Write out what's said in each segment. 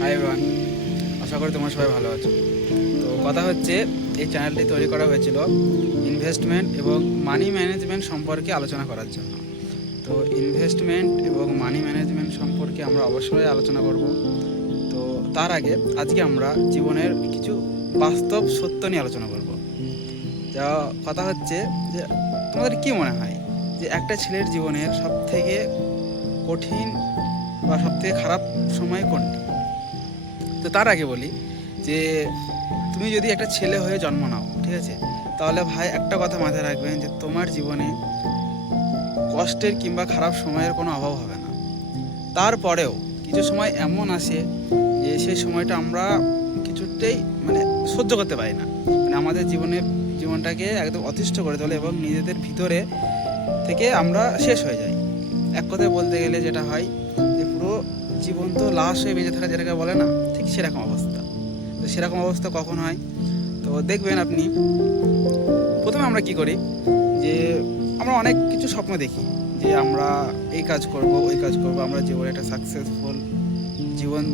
Hi everyone আশা করি তোমরা সবাই ভালো আছো। তো কথা হচ্ছে, এই চ্যানেলটি তৈরি করা হয়েছিল ইনভেস্টমেন্ট এবং মানি ম্যানেজমেন্ট সম্পর্কে আলোচনা করার জন্য। তো ইনভেস্টমেন্ট এবং মানি ম্যানেজমেন্ট সম্পর্কে আমরা অবশ্যই আলোচনা করব। তো তার আগে আজকে আমরা জীবনের কিছু বাস্তব সত্য নিয়ে আলোচনা করব। যা কথা হচ্ছে যে, তোমাদের কি মনে হয় যে একটা ছেলের জীবনের সব থেকে কঠিন বা সব থেকে খারাপ সময় কোনটি? তো তার আগে বলি যে, তুমি যদি একটা ছেলে হয়ে জন্ম নাও, ঠিক আছে? তাহলে ভাই একটা কথা মাথায় রাখবেন যে, তোমার জীবনে কষ্টের কিংবা খারাপ সময়ের কোনো অভাব হবে না। তারপরেও কিছু সময় এমন আসে যে, সেই সময়টা আমরা কিছুতেই মানে সহ্য করতে পারি না। মানে আমাদের জীবনে, জীবনটাকে একদম অতিষ্ঠ করে তোলে এবং নিজেদের ভিতরে থেকে আমরা শেষ হয়ে যাই। এক কথায় বলতে গেলে যেটা হয় জীবন তো লাশ হয়ে বেঁচে থাকা যেটাকে বলে না, ঠিক সেরকম অবস্থা। তো সেরকম অবস্থা কখন হয়? তো দেখবেন আপনি, প্রথমে আমরা কি করি? যে আমরা অনেক কিছু স্বপ্ন দেখি, যে আমরা এই কাজ করব, ওই কাজ করব, আমরা জীবনে একটা সাকসেসফুল জীবন,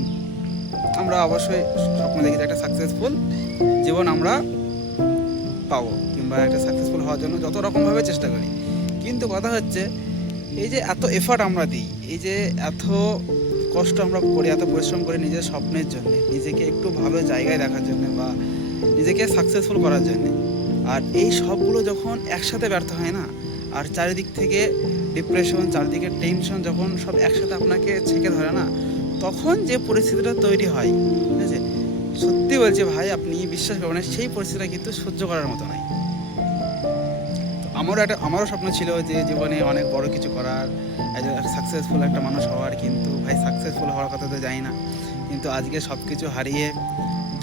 আমরা অবশ্যই স্বপ্ন দেখি যে একটা সাকসেসফুল জীবন আমরা পাবো, কিংবা একটা সাকসেসফুল হওয়ার জন্য যত রকমভাবে চেষ্টা করি। কিন্তু কথা হচ্ছে, এই যে এত এফার্ট আমরা দিই, এই যে এত কষ্ট আমরা করি, এত পরিশ্রম করি নিজের স্বপ্নের জন্য, নিজেকে একটু ভালো জায়গায় দেখার জন্য বা নিজেকে সাকসেসফুল করার জন্য। আর এই সবগুলো যখন একসাথে ব্যর্থ হয় না, আর চারিদিক থেকে ডিপ্রেশন চারিদিকে টেনশন যখন সব একসাথে আপনাকে ছেঁকে ধরে না, তখন যে পরিস্থিতিটা তৈরি হয়, ঠিক আছে? সত্যি বলছে ভাই, আপনি বিশ্বাস করবেন সেই পরিস্থিতিটা কিন্তু সহ্য করার মতো নয় আমারও একটা, আমারও স্বপ্ন ছিল যে জীবনে অনেক বড় কিছু করার সাকসেসফুল একটা মানুষ হওয়ার, কিন্তু ভাই সাকসেসফুল হওয়ার কথা তো জানি না। কিন্তু আজকে সব কিছু হারিয়ে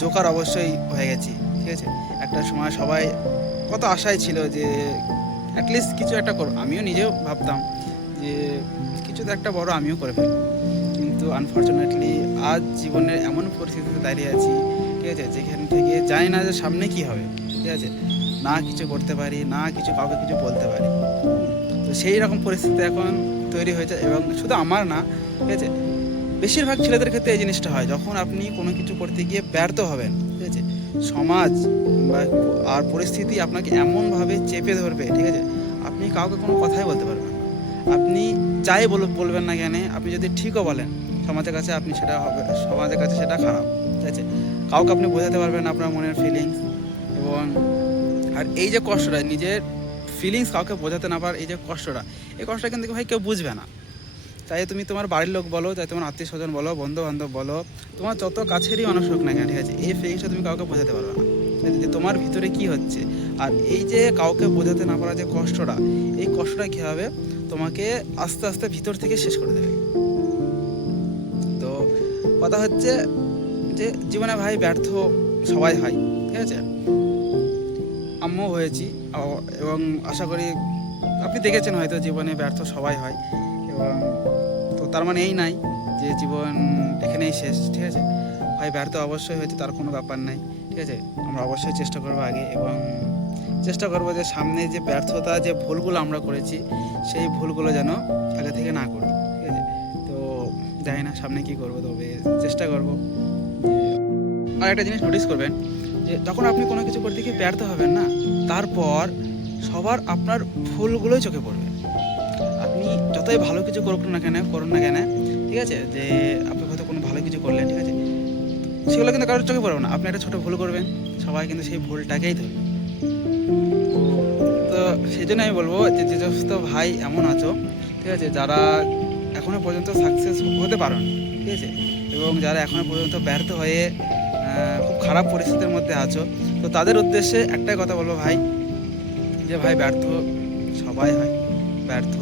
জোকার অবশ্যই হয়ে গেছি, ঠিক আছে? একটা সময় সবাই, কত আশায় ছিল যে অ্যাটলিস্ট কিছু একটা করব। আমিও নিজেও ভাবতাম যে কিছু তো একটা বড় আমিও করে ফেলব। কিন্তু আনফর্চুনেটলি আজ জীবনের এমন পরিস্থিতিতে দাঁড়িয়ে আছি, ঠিক আছে? যেখান থেকে জানি না যে সামনে কি হবে। ঠিক আছে? না কিছু করতে পারি, না কিছু কাউকে কিছু বলতে পারি। তো সেই রকম পরিস্থিতি এখন তৈরি হয়েছে এবং শুধু আমার না, ঠিক আছে? বেশিরভাগ ছেলেদের ক্ষেত্রে এই জিনিসটা হয়। যখন আপনি কোনো কিছু করতে গিয়ে ব্যর্থ হবেন, ঠিক আছে? সমাজ বা আর পরিস্থিতি আপনাকে এমনভাবে চেপে ধরবে, ঠিক আছে? আপনি কাউকে কোনো কথাই বলতে পারবেন আপনি যাই বল, বলবেন না কেন, আপনি যদি ঠিকও বলেন, সমাজের কাছে আপনি সেটা হবে, সমাজের কাছে সেটা খারাপ, ঠিক আছে? কাউকে আপনি বোঝাতে পারবেন আপনার মনের ফিলিংস এবং আর এই যে কষ্টটা, নিজের ফিলিংস কাউকে বোঝাতে না পারার এই যে কষ্টটা, এই কষ্টটা কিন্তু ভাই কেউ বুঝবে না। তাই তুমি তোমার বাড়ির লোক বলো, তাই তোমার আত্মীয় স্বজন বলো বন্ধু বান্ধব বলো, তোমার যত কাছেরই মানুষ হোক না কেন, ঠিক আছে, এই ফিলিংসটা তুমি কাউকে বোঝাতে পারবে না। যে তোমার ভিতরে কি হচ্ছে, আর এই যে কাউকে বোঝাতে না পারা যে কষ্টটা, এই কষ্টটা কী হবে তোমাকে আস্তে আস্তে ভিতর থেকে শেষ করে দেবে। তো কথা হচ্ছে যে, জীবনে ভাই ব্যর্থ সবাই হয়। ঠিক আছে? আমিও হয়েছি। এবং আশা করি আপনি দেখেছেন হয়তো জীবনে ব্যর্থ সবাই হয়। এবং তো তার মানে এই নাই যে জীবন এখানেই শেষ, ঠিক আছে? হয় ব্যর্থ অবশ্যই হয়েছে, তার কোনো ব্যাপার নাই, ঠিক আছে? আমরা অবশ্যই চেষ্টা করব আগে এবং চেষ্টা করব যে সামনে যে ব্যর্থতা, যে ভুলগুলো আমরা করেছি, সেই ভুলগুলো যেন আগে থেকে না করি, ঠিক আছে? তো জানি না সামনে কি করব, তবে চেষ্টা করব। আর একটা জিনিস নোটিস করবেন যে যখন আপনি কোনো কিছু করতে গিয়ে ব্যর্থ হবেন না? তারপর সবার আপনার ভুলগুলোই চোখে পড়বে। আপনি যতই ভালো কিছু করুক না কেন, করুন না কেন, ঠিক আছে? যে আপনি হয়তো কোনো ভালো কিছু করলেন, ঠিক আছে? সেগুলো কিন্তু কারোর চোখে পড়বে না। আপনি একটা ছোটো ভুল করবেন, সবাই কিন্তু সেই ভুলটাকেই ধরবে। তো সেই জন্য আমি বলব যে যে সমস্ত ভাই এমন আছো, ঠিক আছে? যারা এখনও পর্যন্ত সাকসেস হতে পারেন, ঠিক আছে? এবং যারা এখনও পর্যন্ত ব্যর্থ হয়ে খুব খারাপ পরিস্থিতির মধ্যে আছো। তো তাদের উদ্দেশ্যে একটাই কথা বলব ভাই, যে ভাই ব্যর্থ সবাই হয়। ব্যর্থ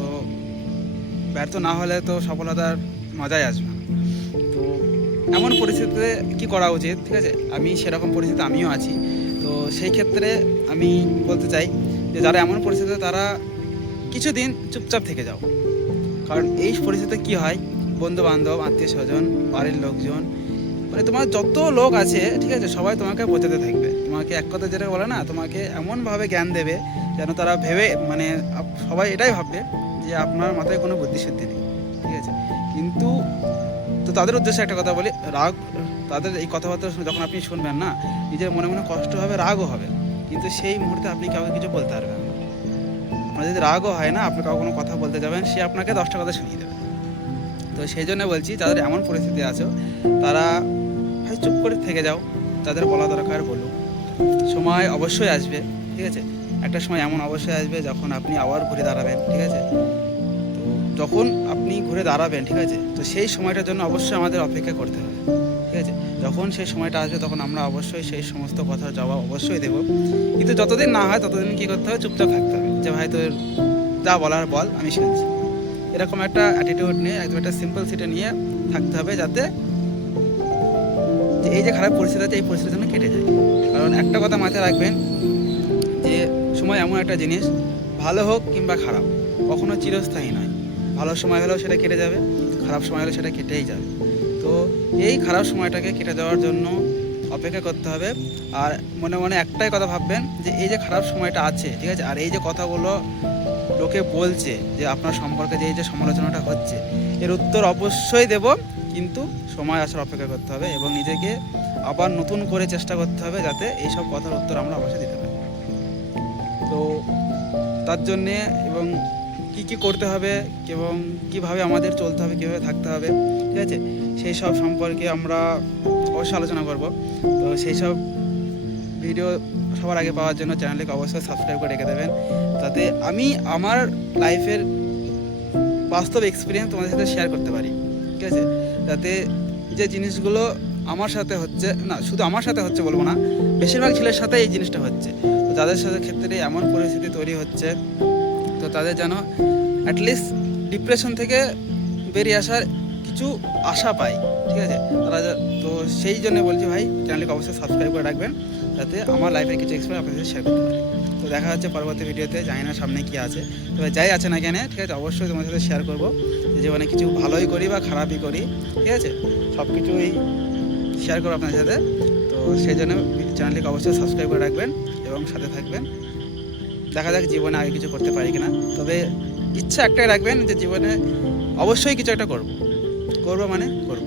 ব্যর্থ না হলে তো সফলতার মজাই আসবে না। তো এমন পরিস্থিতিতে কি করা উচিত, ঠিক আছে? আমি সেরকম পরিস্থিতি আমিও আছি। তো সেই ক্ষেত্রে আমি বলতে চাই যে যারা এমন পরিস্থিতিতে তারা কিছুদিন চুপচাপ থেকে যাও। কারণ এই পরিস্থিতিতে কি হয়? বন্ধু বান্ধব আত্মীয় স্বজন, বাড়ির লোকজন মানে তোমার যত লোক আছে, ঠিক আছে, সবাই তোমাকে বোঝাতে থাকবে। তোমাকে এক কথা যেটা বলে না, তোমাকে এমনভাবে জ্ঞান দেবে যেন তারা ভেবে মানে সবাই এটাই ভাববে যে আপনার মাথায় কোনো বুদ্ধিশুদ্ধি নেই, ঠিক আছে? কিন্তু তো তাদের উদ্দেশ্যে একটা কথা বলি, রাগ, তাদের এই কথাবার্তা শুনে যখন আপনি শুনবেন না, নিজের মনে মনে কষ্ট হবে, রাগও হবে। কিন্তু সেই মুহূর্তে আপনি কাউকে কিছু বলতে পারবেন না। আপনার যদি রাগও হয় না, আপনি কাউকে কোনো কথা বলতে যাবেন, সে আপনাকে দশটা কথা শুনিয়ে দেবে। তো সেই জন্য বলছি, যাদের এমন পরিস্থিতি আছে, তারা ভাই চুপ করে থেকে যাও, তাদের বলা দরকার বলুক। সময় অবশ্যই আসবে, ঠিক আছে? একটা সময় এমন অবশ্যই আসবে যখন আপনি আবার ঘুরে দাঁড়াবেন, ঠিক আছে? তো যখন আপনি ঘুরে দাঁড়াবেন, ঠিক আছে? তো সেই সময়টার জন্য অবশ্যই আমাদের অপেক্ষা করতে হবে, ঠিক আছে? যখন সেই সময়টা আসবে, তখন আমরা অবশ্যই সেই সমস্ত কথার জবাব অবশ্যই দেব। কিন্তু যতদিন না হয়, ততদিন কী করতে হবে? চুপচাপ থাকতে হবে। যে ভাই তোর যা বলার বল, আমি শুনছি। এরকম একটা অ্যাটিটিউড নিয়ে, একদম একটা সিম্পল সিটে নিয়ে থাকতে হবে যাতে যে এই যে খারাপ পরিস্থিতি আছে, এই পরিস্থিতির জন্য কেটে যায়। কারণ একটা কথা মাথায় রাখবেন যে সময় এমন একটা জিনিস, ভালো হোক কিংবা খারাপ, কখনো চিরস্থায়ী নয়। ভালো সময় হলেও সেটা কেটে যাবে, খারাপ সময় হলেও সেটা কেটেই যাবে। তো এই খারাপ সময়টাকে কেটে দেওয়ার জন্য অপেক্ষা করতে হবে। আর মনে মনে একটাই কথা ভাববেন যে এই যে খারাপ সময়টা আছে, ঠিক আছে? আর এই যে কথাগুলো লোকে বলছে যে আপনার সম্পর্কে যে এই যে সমালোচনাটা হচ্ছে, এর উত্তর অবশ্যই দেব, কিন্তু সময় আসার অপেক্ষা করতে হবে এবং নিজেকে আবার নতুন করে চেষ্টা করতে হবে যাতে এইসব কথার উত্তর আমরা অবশ্যই দিতে পারি। তো তার জন্যে এবং কি কি করতে হবে, এবং কীভাবে আমাদের চলতে হবে, কীভাবে থাকতে হবে, ঠিক আছে? সেই সব সম্পর্কে আমরা অবশ্যই আলোচনা করব। তো সেই সব ভিডিও সবার আগে পাওয়ার জন্য চ্যানেলটিকে অবশ্যই সাবস্ক্রাইব করে রেখে দেবেন। তাতে আমি আমার লাইফের বাস্তব এক্সপিরিয়েন্স তোমাদের সাথে শেয়ার করতে পারি, ঠিক আছে? যাতে যে জিনিসগুলো আমার সাথে হচ্ছে, না, শুধু আমার সাথে হচ্ছে বলব না, বেশিরভাগ ছেলের সাথে এই জিনিসটা হচ্ছে। তো তাদের সাথে ক্ষেত্রে এমন পরিস্থিতি তৈরি হচ্ছে, তো তাদের যেন অ্যাটলিস্ট ডিপ্রেশন থেকে বেরিয়ে আসার কিছু আশা পায়, ঠিক আছে? তারা তো সেই জন্য বলছি ভাই চ্যানেলটিকে অবশ্যই সাবস্ক্রাইব করে রাখবেন, যাতে আমার লাইফের কিছু এক্সপিরিয়েন্স আপনাদের সাথে শেয়ার করতে পারি। তো দেখা হচ্ছে পরবর্তী ভিডিওতে জানি না সামনে কী আছে। তবে যাই আছে না কেন, ঠিক আছে, অবশ্যই তোমার সাথে শেয়ার করব। যে জীবনে কিছু ভালোই করি বা খারাপই করি, ঠিক আছে? সব কিছুই শেয়ার করব আপনাদের সাথে। তো সেই জন্য চ্যানেলটিকে অবশ্যই সাবস্ক্রাইব করে রাখবেন এবং সাথে থাকবেন। দেখা যাক জীবনে আগে কিছু করতে পারি কিনা। তবে ইচ্ছা একটাই রাখবেন যে জীবনে অবশ্যই কিছু একটা করব। করব মানে করব